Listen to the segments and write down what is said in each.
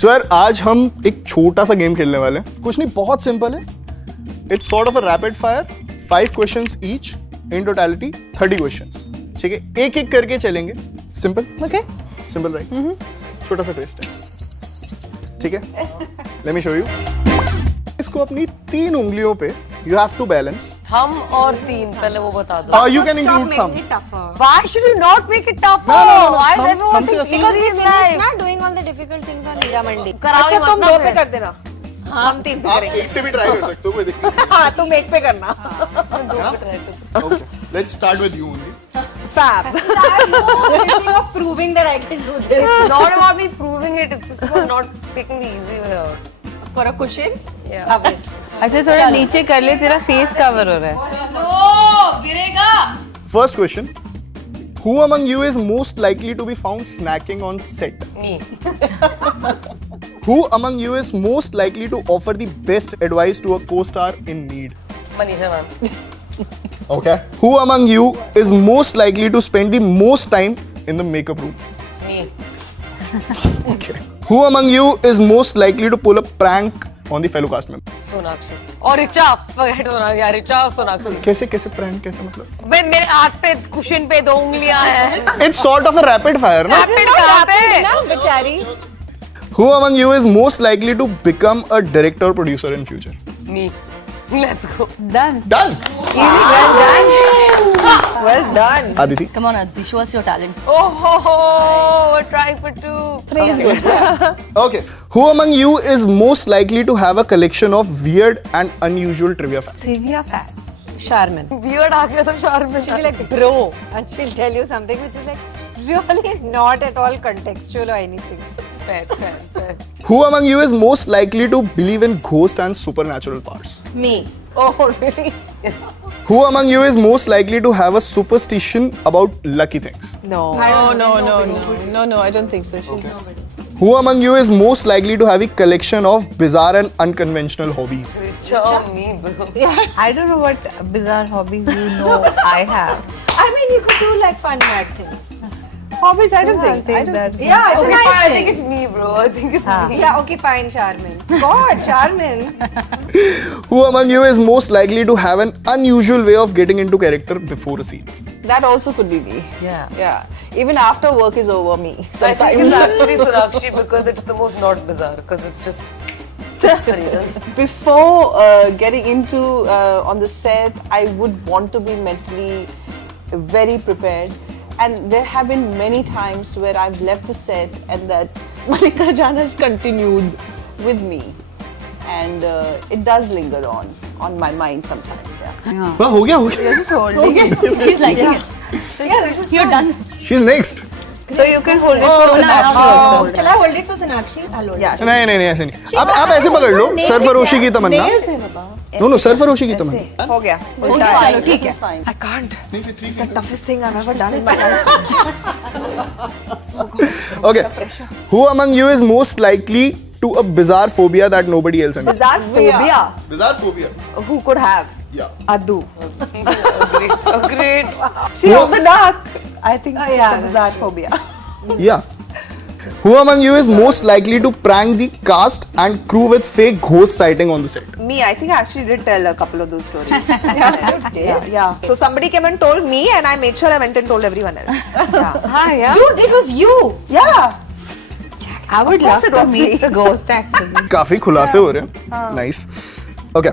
सो यार आज हम एक छोटा सा गेम खेलने वाले हैं, कुछ नहीं बहुत सिंपल है. It's sort of a rapid fire, 5 questions each, in totality 30 questions. ठीक है, एक एक करके चलेंगे. सिंपल. Okay, simple right. छोटा सा ट्विस्ट है. ठीक है, लेट मी शो यू. इसको अपनी 3 उंगलियों पे you have to balance. थम और 3 पहले वो बता दो. You can include thumb. Why should you not make it tougher? No. Why is Thumb everyone से thinking assume- because we Finish fly? ना doing all the difficult things on Heera Mandi. कराओ अच्छा मत तुम ना 2 पे फिर. कर देना. हम 3 पे आप करेंगे. एक से भी ट्राई कर सकते हो, कोई दिक्कत नहीं. हाँ, तुम 1 पे करना. दो पे try करो. Okay, let's start with you only. Fab. Thinking of proving that I can do this. It's not about me proving it. It's just about not taking the easy way out. For a cushion. Yeah. Love it. अच्छा थोड़ा नीचे कर ले, तेरा face cover हो रहा है. No, गिरेगा. First question. Who among you is most likely to be found snacking on set? Me. Who among you is most likely to offer the best advice to a co-star in need? Manisha ma'am. Okay. Who among you is most likely to spend the most time in the makeup room? Me. Okay. Who among you is most likely to pull a prank on the fellow cast member? Sonakshi. और Richa. Forget Sonakshi. यार रिचा और सोनाक्षी. कैसे prank कैसे मतलब? मेरे हाथ पे cushion पे 2 उंगलियां हैं. It's sort of a rapid fire, ना? Rapid कहाँ पे? ना बेचारी. Who among you is most likely to become a director or producer in future? Me. Let's go. Done. Done. Well done. Well done. Aditi. Come on, Aditi, show us your talent. Oh, we're trying for 2. 3 is good. Okay. Who among you is most likely to have a collection of weird and unusual trivia facts? Trivia fact. Sharman. Weird आ गया था शार्मिन. She'll be like, Bro. and she'll tell you something which is like really not at all contextual or anything. Fair. Who among you is most likely to believe in ghosts and supernatural powers? Me. Oh, really? Who among you is most likely to have a superstition about lucky things? No. No, I don't think so. She's Who among you is most likely to have a collection of bizarre and unconventional hobbies? Richa or me, bro? I don't know what bizarre hobbies you know I have. I mean, you could do like fun mad things. hobbies. I don't think. I don't. that's Yeah, it's a Okay, nice fine. I thing. think it's me, bro. I think it's me. Yeah, okay, fine, Charmin. God, Charmin. Who among you is most likely to have an unusual way of getting into character before a scene? That also could be me. Yeah. Yeah. Even after work is over, me. So I think it's Sometimes. actually Sonakshi because it's the most not bizarre because it's just Farida. Before getting into on the set, I would want to be mentally very prepared. And there have been many times where I've left the set and that Malika Jan has continued with me. And it does linger on my mind sometimes. Yeah. वाह हो गया She's liking it. Yeah, this is You're done. She's next. So you can hold it for Sonakshi also. Shall I hold it for Sonakshi? I'll hold it. yeah. नहीं ऐसे नहीं. आप ऐसे पकड़ लो. सरफरोशी की तमन्ना. Nails है बाबा. No, सरफरोशी की तमन्ना. हो गया. चलो, ठीक है. Fine. I can't. It's the toughest thing I've ever done in my life. Okay. Who among you is most likely to a bizarre phobia that nobody else has? Bizarre phobia. Bizarre phobia. Who could have? Yeah. Adu. Great. She of the dark. I think yeah, bizarre phobia. Yeah. Who among you is most likely to prank the cast and crew with fake ghost sighting on the set? Me, I think I actually did tell a couple of those stories. Yeah, you did. Yeah. So somebody came and told me, and I made sure I went and told everyone else. Yeah. Dude, it was you. Yeah. I would love it to was meet me. the ghost actually. काफी खुलासे हो रहे हैं. Nice. Okay.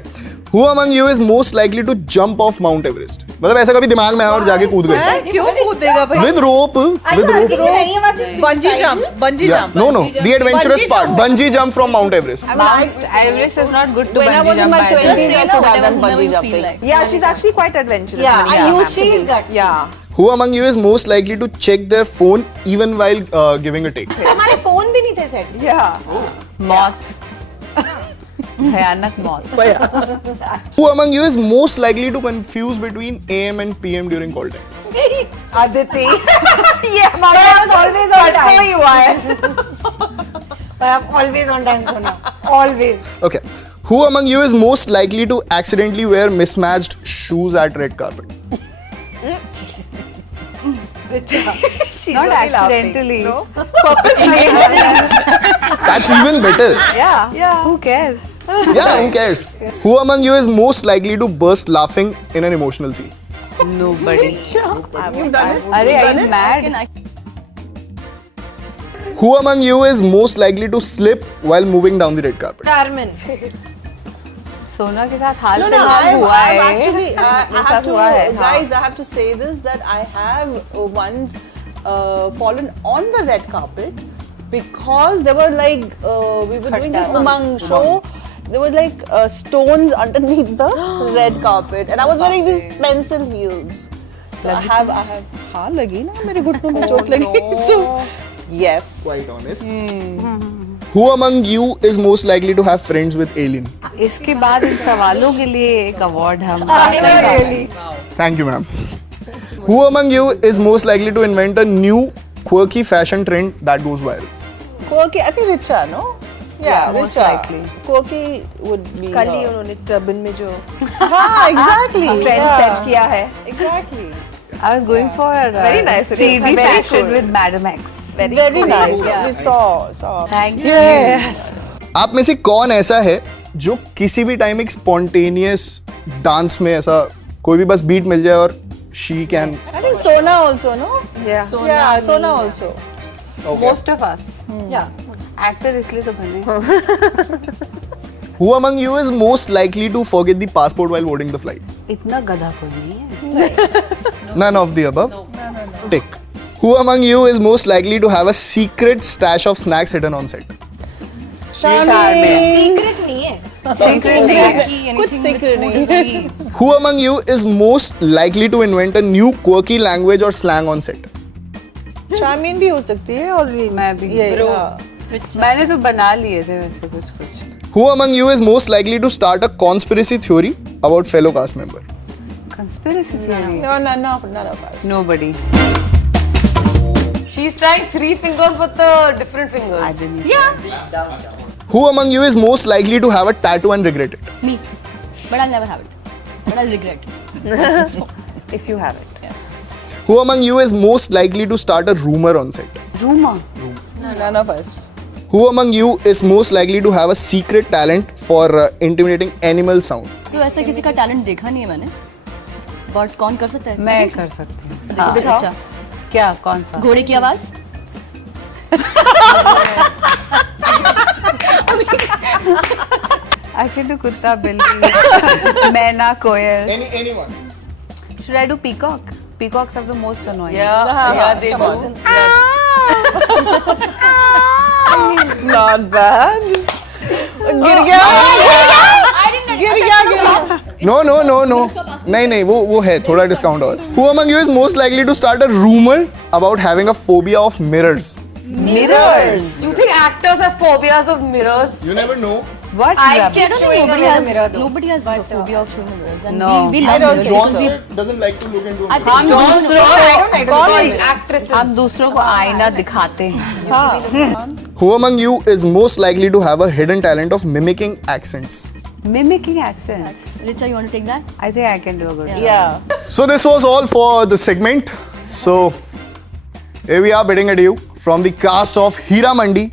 Who among you is most likely to jump off Mount Everest? मतलब ऐसा कभी दिमाग में आया और जाके कूद गए? क्यों कूदेगा भाई? With rope. With rope. Any of us is Bungee jump. Bungee Yeah. jump. No. The adventurous part. Bungee jump from Mount Everest. I mean, Mount Everest is not good to when I bungee was in jump my by 20s, the I way. could have done whatever bungee you feel jumping. like. Yeah, she's actually quite adventurous. Yeah, I use she's got. Yeah. Who among you is most likely to check their phone even while giving a take? हमारे phone भी नहीं थे set. Yeah. Moth. भयानक मौत. Who among you is most likely to confuse between AM and PM during call time? Aditi. Yeah, But I was always on time. So you are. But I'm always on time, Sona. Always. Okay. Who among you is most likely to accidentally wear mismatched shoes at red carpet? Not accidentally. That's even better. Yeah. Who cares? Yeah, who cares? Who among you is most likely to burst laughing in an emotional scene? Nobody. You've done it. Are you mad? Who among you is most likely to slip while moving down the red carpet? Carmen. सोना के साथ हाल No, फिलहाल हुआ I've है. actually, I मेरे have साथ to, हुआ है, हाँ. guys, I have to say this that I have once fallen on the red carpet because there were like we were doing this Umang show. There were like stones underneath the red carpet, and I was wearing these pencil heels. So I have. हाँ लगी ना मेरे घुटनों में चोट लगी. So yes. Quite honest. Who among you is most likely to have friends with alien? इसके बाद इन सवालों के लिए एक अवार्ड हम Thank you, ma'am. Who among you is most likely to invent a new quirky fashion trend that goes viral? Quirky, I think Richa, no? Yeah, most Richa. likely. Quirky would be. कल ही her. उन्होंने turban में जो हाँ, exactly. Trend yeah. Set किया है. Exactly. I was going for Very nice, it is. CD Very fashion cool. with Madam X. Very nice. Yeah. We saw. Thank you. Yes. आप में से कौन ऐसा है जो किसी भी टाइम एक स्पॉन्टेनियस डांस में ऐसा कोई भी बस बीट मिल जाए और she can I think Sona also, no? Yeah. Yeah, Sona also. Most of us. Yeah. Actor इसलिए तो बने. Who among you is most likely to forget the passport while boarding the flight? इतना गधा कोई नहीं है. None of the above. Tick. Who among you is most likely to have a secret stash of snacks hidden on set? Secret नहीं है. Secret नहीं है. कुछ secret नहीं. Who among you is most likely to invent a new quirky language or slang on set? Shamin भी हो सकती है और मैं भी. ये Bro. हाँ. मैंने तो बना लिए थे वैसे कुछ. Who among you is most likely to start a conspiracy theory about fellow cast member? Conspiracy theory. No, none of us. Nobody. She's trying 3 fingers with the different fingers. आज नहीं. Yeah. Who among you is most likely to have a tattoo and regret it? Me. But I'll never have it. But I'll regret. If you have it. Who among you is most likely to start a rumor on set? Rumor. None of us. Who among you is most likely to have a secret talent for intimidating animal sound? तो ऐसा किसी का talent देखा नहीं है मैंने. But कौन कर सकता है? मैं कर सकती हूँ. देखो, अच्छा. क्या कौन सा? घोड़े की आवाज. I can do कुत्ता बिल्ली मैना कोयल. Anyone. Should I do peacock? Peacocks are the most annoying. Yeah, they do. Not bad. गिर गया. गिर गया. No. नहीं वो है थोड़ा डिस्काउंट और. Who among you is most likely to start a rumor about having a phobia of mirrors? Mirrors. You think actors have phobias of mirrors? You never know. What? I rubbish. keep showing them in the mirror though. Nobody has a phobia of showing the mirrors. And No. we I love don't mirrors. John because we- doesn't like to look into. I think John John Snow, I don't know. Actresses. हम दूसरों को आईना दिखाते हैं. Who among you is most likely to have a hidden talent of mimicking accents? Mimicking accents. Richa, you want to take that? I think I can do a good job. Yeah. So this was all for the segment. So here we are bidding adieu from the cast of Hira Mandi.